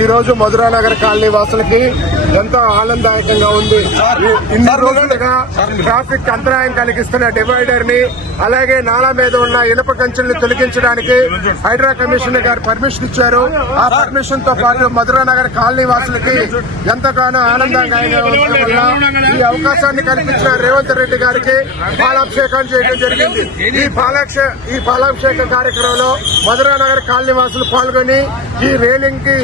ఈ రోజు మధురానగర్ కాలనీ వాసులకి ఎంతో ఆనందదాయకంగా ఉంది. ఇన్ని రోజులుగా ట్రాఫిక్ అంతరాయం కలిగిస్తున్న డివైడర్ ని, అలాగే నాలా మీద ఉన్న ఇనుప కంచెల్ని తొలగించడానికి హైడ్రా కమిషనర్ గారు పర్మిషన్ ఇచ్చారు. ఆ పర్మిషన్ తో పాటు మధురానగర్ కాలనీ వాసులకి ఎంతగానో ఆనందంగా ఉండడం వల్ల ఈ అవకాశాన్ని కల్పించిన రేవంత్ రెడ్డి గారికి పాలాభిషేకం చేయడం జరిగింది. ఈ పాలాభిషేక కార్యక్రమంలో మధురానగర్ కాలనీ వాసులు పాల్గొని ఈ రేలింగ్ కి